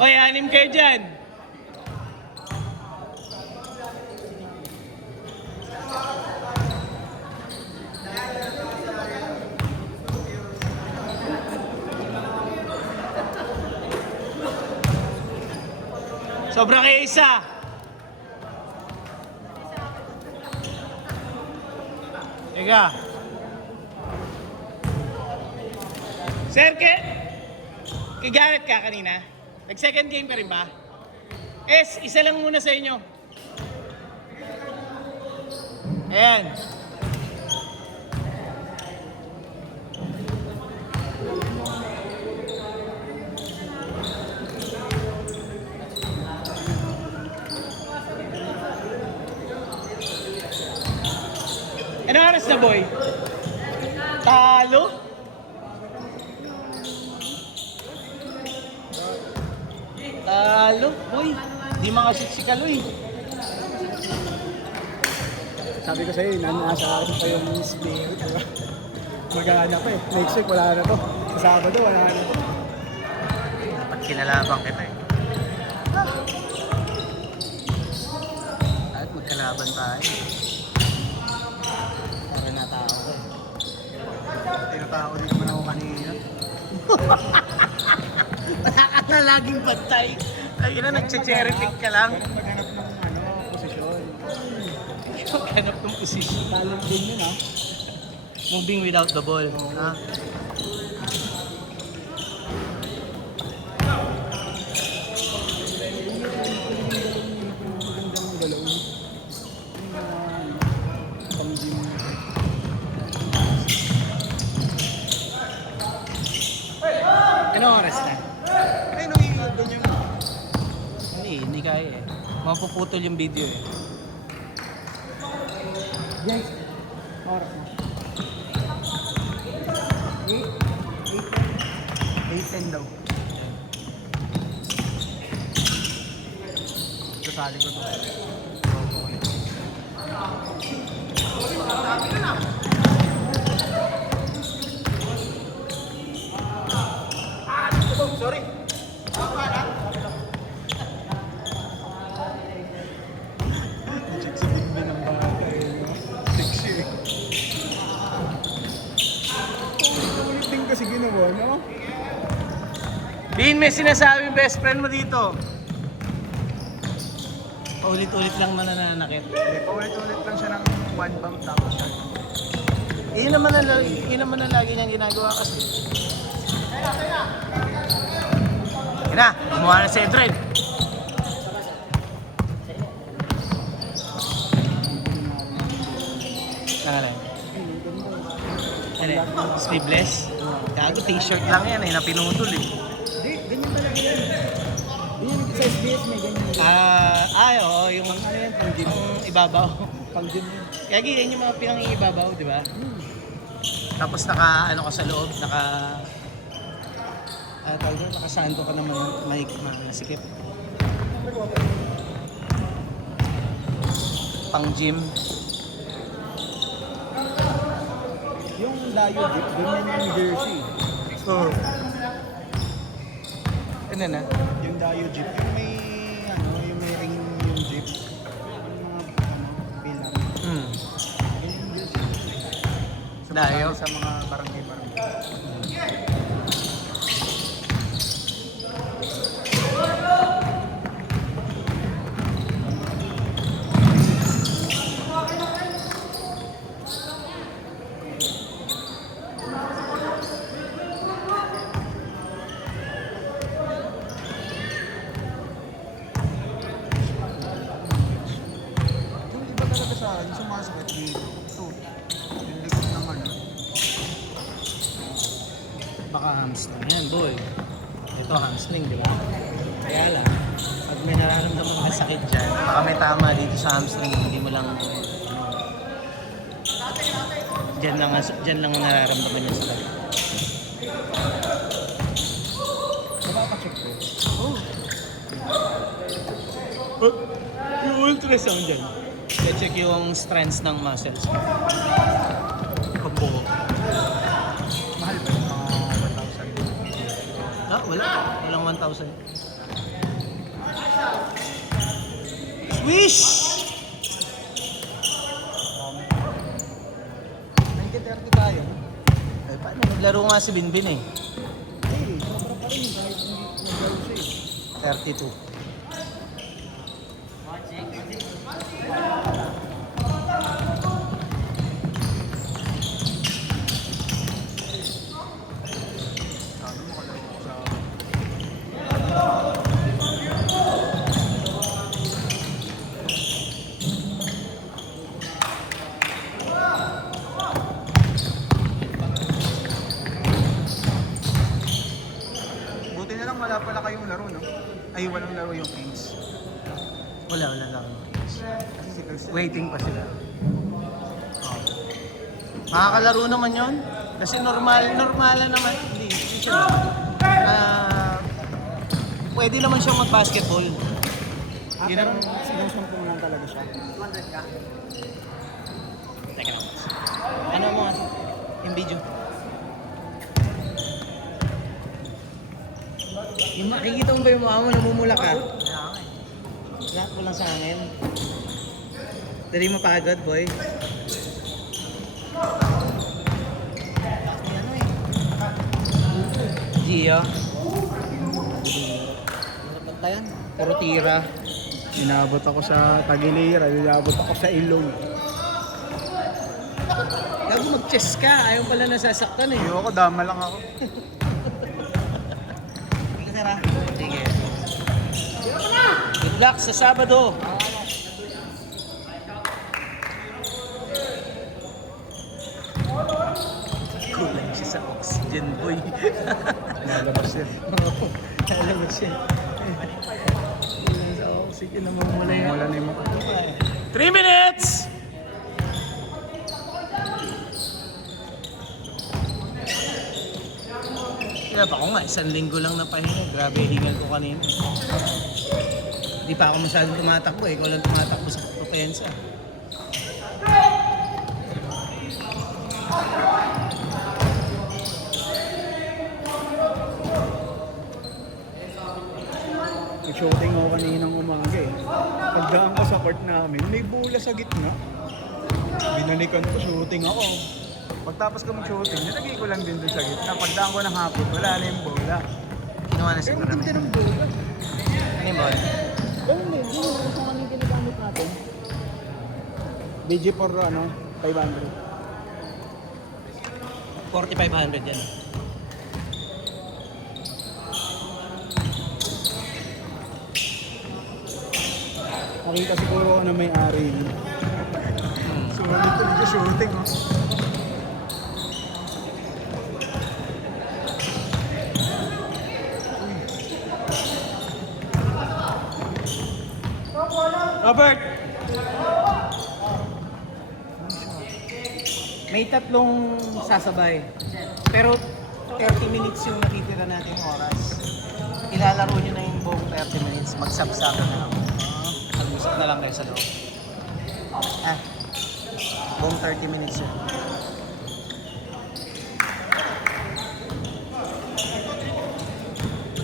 Oy, anim kayo dyan. Sobra kayo isa. Teka. Sir, kigalit ka kanina? Nag-second game ka rin ba? Isa lang muna sa inyo. Ayan. Anong oras na, boy? Talo? Talo, boy. Di makasik si Kaloy. Sabi ko sa'yo, nasa akin pa yung spirit, diba? Magana pa eh. Next week, wala na to. Sa Sabado, wala na to. Dapat kinalabang kita eh. At magkalaban tayo. Para natao ko eh. Tinatao din naman ako kanina. Wala ka na laging pantay. Ay, nagche-cherry pick ka lang. Maghanap ng posisyon. Maghanap ng position. Talent din yun ha. Moving without the ball. Ha? Magandang galaw. Pang-gym. Anong oras na? Ay, nung iilad doon yung... Hindi kaya eh. Mapuputol yung video eh. Yes. Oras na. 8:10 daw. Sasali ko to. Sorry. Check sa bigbi ng bata eh. Sexy eh. Ulit din kasi ginawa, no? Din, may sinasabing best friend mo dito. Paulit-ulit lang mananakit. Hindi, paulit-ulit lang siya ng one bump tapos siya. Yun naman ang lagi niyang ginagawa kasi. Yun na, gumawa na si Edred. Nangalan. Ano yan? Sleeveless? Gago, t-shirt lang yan eh, na pinutol eh. Hindi, ganyan talaga yan. Ganyan sa SBS may ganyan. Oo, yung Ano yan, pang-gym. yung ibabaw. Pang-gym yan. Kaya ganyan yung mga pinangibabaw, di ba? Tapos ano ka sa loob, tawag doon, nakasando ka naman mic, masikip. Pang gym. Yung layo dip, ganyan yung jersey. So, ano na? Yung dayo jeep, yung may ring yung jeep. Yung mga pilar. Hmm. Ganyan yung jersey. Dayo? Sa mga barangay. Yung iba talaga sa yung sumasakit dito. Ito, yung likod naman. Baka hamstring yan, boy. Ito hamstring, di ba? Kaya lang, pag may nararamdaman ka sakit dyan, baka may tama dito sa hamstring, hindi mo lang, dyan lang ang nararamdaman yung sakit. Mapapacheck ko. Oh. Yung ultrasound dyan. I-check yung strengths ng muscles. Pagbuo. Mahal ba yung mga 1,000? Wala. Walang 1,000. Wish! 90-30 tayo. Eh, paano? Naglaro nga si Binbin eh. Sobra pa rin kahit hindi nag-roll siya 32. Buti na lang wala pala kayong laro, no? Ay, walang laro yung Kings. Wala lang. Kasi si Kirsten. Waiting pa sila. Oh. Makakalaro naman yon. Kasi normal naman. Hindi siya. Pwede naman siyang mag-basketball. Yun Pero ang- sinusumpo lang talaga siya. Teka lang. Ano mo nga? Yung video. Yung makikita mo ba yung mukha mo namumula ka? Lahat mo lang sa hangin. Dali mapagod, boy. Gio. Yan. Puro tira. Inabot ako sa Tagiliran, inabot ako sa Ilong. Gago mag-chess ka. Ayaw pala nasasaktan eh. Ayoko, dama lang ako. Sige. Good luck sa Sabado. Kulang siya sa oxygen, boy. Nalabas yan. Alam siya. Kulang sa oxygen na mamula yan. Wala na yung mukha. 3 minutes! Kaya pa ako nga, 1 linggo lang na pahinga. Grabe, hingal ko kanina. Hindi pa ako masyadong tumatakbo eh. Ikaw lang tumatakbo sa Propensa. Nag-shooting ako kaninang umaga eh. Pagdaan ko sa court namin, may bola sa gitna. Binalikan ko, shooting ako. Pagtapos ko mag-shooting, nilagay ko lang din doon sa gitna. Pagdaan ko ng hapon, wala na yung bola. Kinuha na Pero siguro maganda namin. ng bola. Ano yung boy? Pero hindi, hindi mo kung ano yung ginagamit natin. BG4 ano, 500. 4,500 yan. Nakita siguro ako na may-ari. So, dito nag-shooting oh. Robert! May 3 sasabay. Pero 30 minutes yung natitira natin oras. Ilalaro nyo na yung buong 30 minutes. Magsabsakan na lang. Mag-usap na lang kayo sa loob. Buong 30 minutes yun.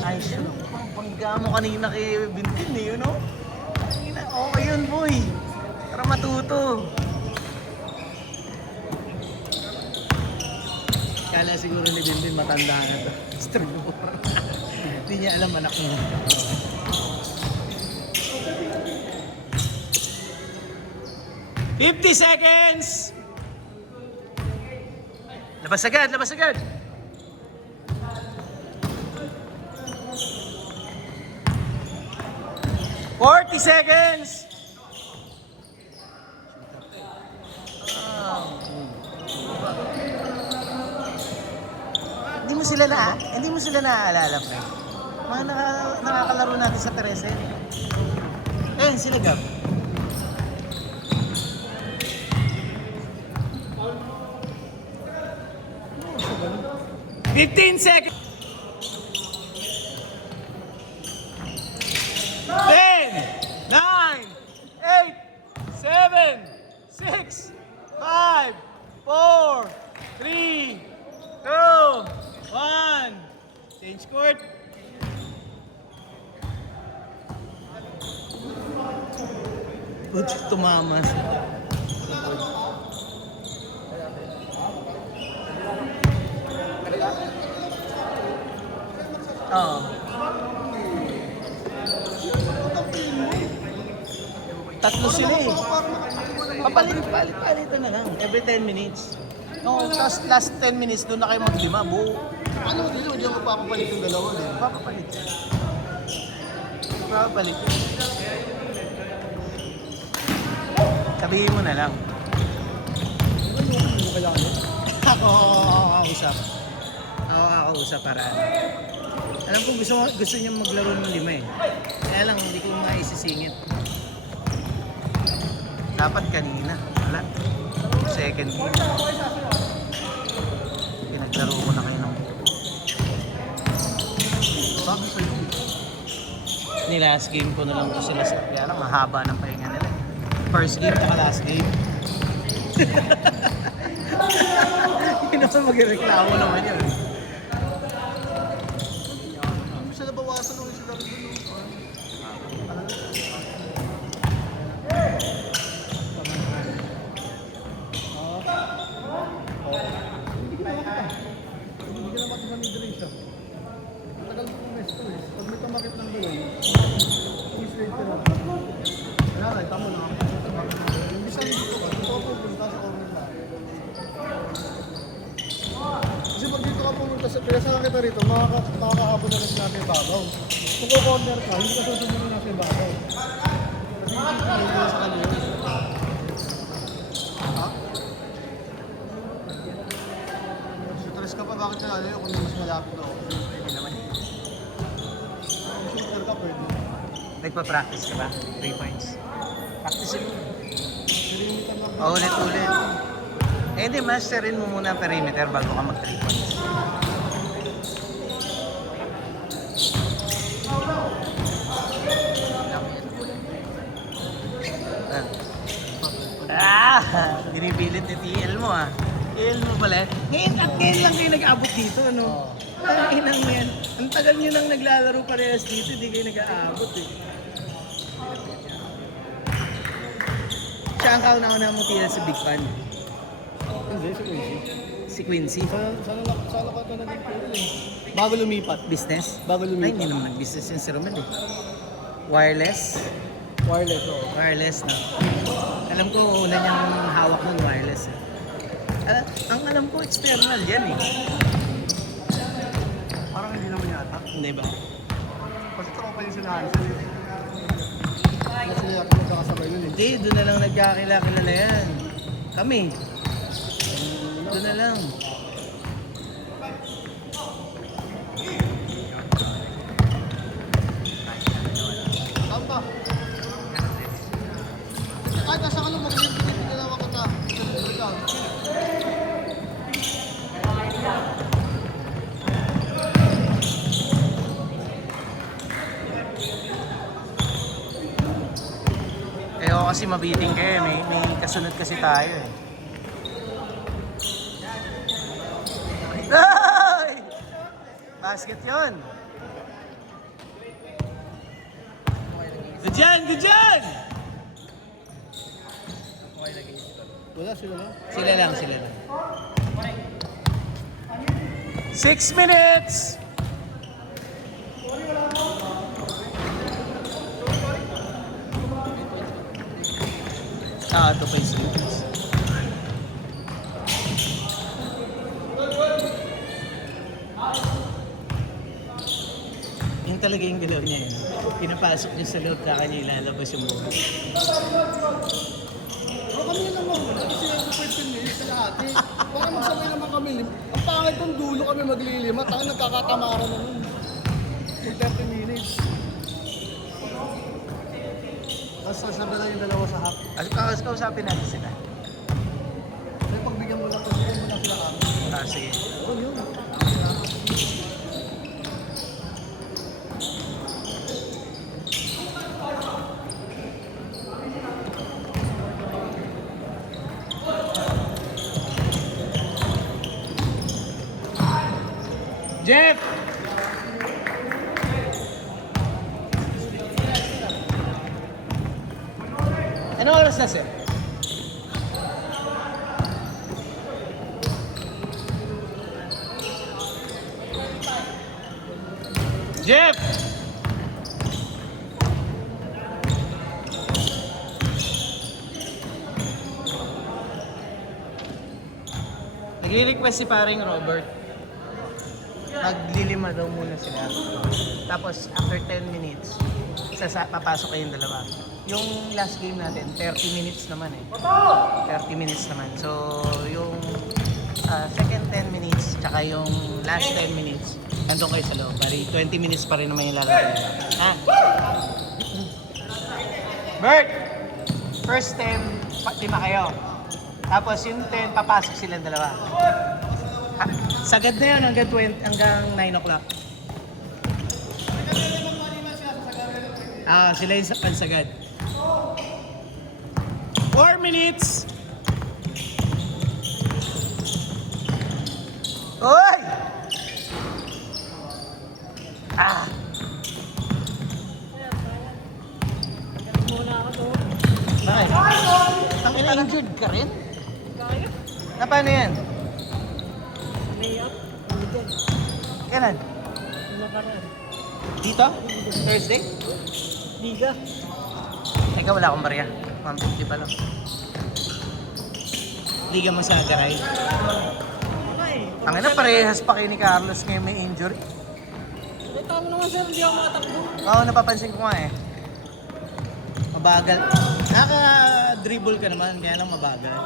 Ayos yun. Pangga mo kanina kay Bintin eh, yun o? Okay yun, boy. Para matuto. Kala siguro ni Bintin matanda na to. Struggle. Hindi niya alam anak mo. "50 seconds! Labas agad! Labas agad! "40 seconds! Hindi mo sila naaalala, pre. Mga nakakalaro natin sa 13. Ayun, sila Gab. "15 seconds! 10, 9, 8, 7, 6, 5, 4, 3, 2, 1. Change court. Buti tumama siya. Oo. Tatlo sila eh. Papalit-palitan na lang. Every 10 minutes. No, tapos last 10 minutes doon na kayo maglima. Buo. Ano, hindi mo papapalit yung dalawa din. Papapalit. Papapalit. Sabihin mo na lang. Ano kailangan yun? Ako kakausap. Ako kakausap para ano. Alam ko gusto niyo maglaro ng 5 eh. Kaya lang hindi ko maisisingit. Dapat kanina. Wala. Second game. Pinaglaro ko na kayo ng Bakit sa'yo? ni last game ko na lang ko sila sa kaya lang mahaba ng pahinga nila. First game at last game. Hindi naman magreklamo naman yun. Bisa nabawasan ulit sila rin doon. Hindi ka naman manidrin siya. Tagal mo kung resto eh. Pag may tamakit ng buwan, full straight ka na. Wala na, tamo na. Yung bisa dito ka, dito ka pupunta sa corner na. Kasi pag dito ka pumunta sa pinasama kita rito, makakaabot na rin natin yung babaw. Kung corner ka, hindi ka susunod natin yung babaw. Kasi hindi ka sa kanila. Ha? Stress ka pa, bakit ka ano kung mas malapit ako? Pwede naman yun. Shooter ka, pwede. Nagpa-practice ka ba? 3 points. Practice mo. Nilimitan lang. Ulit-ulit. Eh di, masterin mo muna ang perimeter bago ka mag 3 points. Binipilit ni TL mo ah. TL mo pala. Ngayon lang kayo nag-abot dito, ano? Ang inang yan. Ang tagal nyo nang naglalaro parehas dito, hindi kayo nag-aabot eh. Siya ang kauna-una mo TL sa Big Fan. Hindi, si Quincy. Si Quincy. Sana ka naging player eh. Bago lumipat. Business? Bago Ay, lumipat. hindi naman nag-business yun si Romel eh. Wireless? Wireless, oo. Wireless na. Alam ko, una niyang hawak ng wireless eh. Ang alam ko, external yan eh. Parang hindi naman yata. Hindi ba? Kasi ito pa yung sinahan siya. Kasi yata magkakasabay nun eh. Hindi, doon na lang nagkakilala yan. Kami. Doon na lang. Tama. Kahit nasa ka lang mag-iipit, ginawa ko na. Ikaw. Eh ako kasi mabiting kayo, may kasunod kasi tayo eh. Ay! Basket yun! Good dyan! Good dyan! Wala sila na. Sila lang, sila lang. 6 minutes! Ito pa yung slippers. Yung talaga yung galaw niya yun. Pinapasok niya sa loob, kaya niya ilalabas yung buhay. Pero kami na naman. Kasi yung 15 minutes sa lahat eh. Para magsabay naman kami. Ang pangit kung dulo kami maglilima. Tayo nagkakatamara na nun. Yung 30 minutes. Tapos sasabi lang yung dalawa sa half. Kausapin natin sila. May pagbigyan mo lang kasi mo lang sila kami. Sige. Oh, yun. Jeff! Ano Ano oras na, sir? Jeff! Nag-request si paring Robert. Maglilima daw muna sila. Tapos after 10 minutes, papasok kayong dalawa. Yung last game natin, 30 minutes naman eh. 30 minutes naman. So, yung second 10 minutes, tsaka yung last 10 minutes, nandun kayo sa loob. Bari, 20 minutes pa rin naman yung lalaki. Ha? Bert! First 10, 5 kayo. Tapos yung 10, papasok silang dalawa. Ha? Sagad na yun hanggang 9 o'clock. Sila yung pansagad. 4 minutes! Oy! Bakit? Ang ina-injured ka rin? Na paano yan? Kailan? Dito? Thursday? Liga. Teka, wala akong barya. 150 pa lang. Liga mo sa Agaray. Ang ina, parehas pa kayo ni Carlos ngayon may injury. Tama naman sir, hindi ako makatakbo. Oo, napapansin ko nga eh. Mabagal. Naka-dribble ka naman, kaya lang mabagal.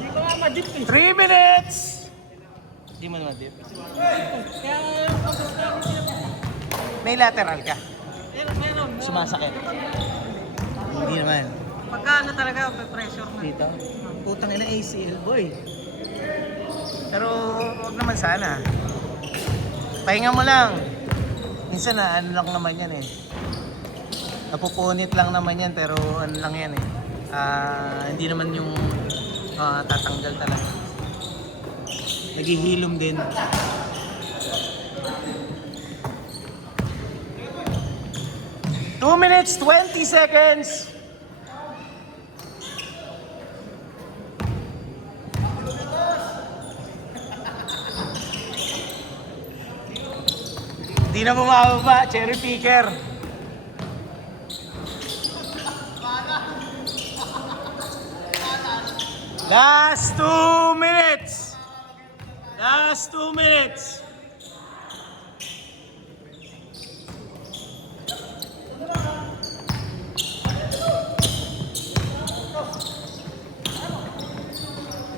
Hindi ko nga ma-dip eh. 3 minutes! Hindi mo naman dip. Kaya May lateral ka. meron. Sumasakit. Hindi naman. Pagka ano talaga, pressure na. Dito? Putang ina ACL, boy. Pero huwag naman sana. Pahinga mo lang. Minsan na ano lang naman yan eh. Napupunit lang naman yan pero ano lang yan eh. Hindi naman yung tatanggal talaga. Naghihilom din. Two minutes, 20 seconds. Hindi na bumababa, cherry picker. Last 2 minutes. Last 2 minutes.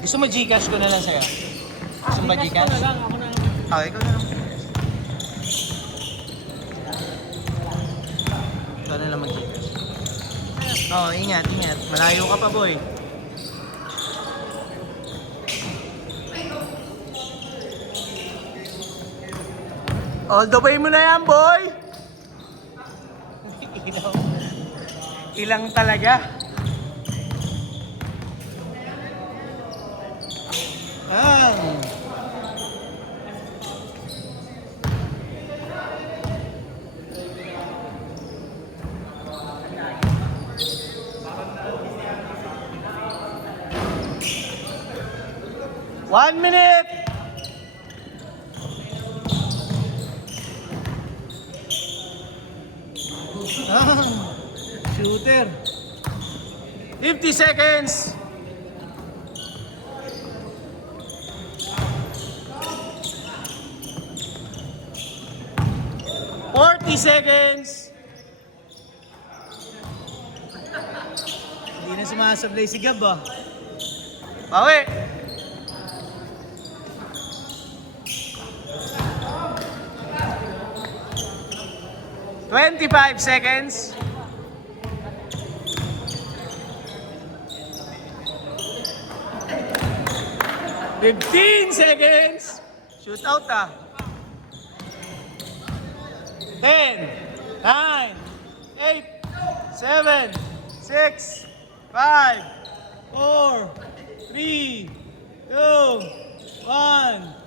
Gusto mo Gcash ko na lang sa'yo? Gusto mo ba Gcash? Ako na. Okay, ikaw na lang. Ikaw na lang mag-Gcash. Oo, ingat, ingat. Malayo ka pa, boy. All the way mo na yan, boy! Ilang talaga. Ang. One minute. Shooter. 50 seconds. Seconds. Hindi na sumasablay si Gab ah. Bawi. "25 seconds. "15 seconds. Shoot out ah. 10, 9, 8, 7, 6, 5, 4, 3, 2, 1.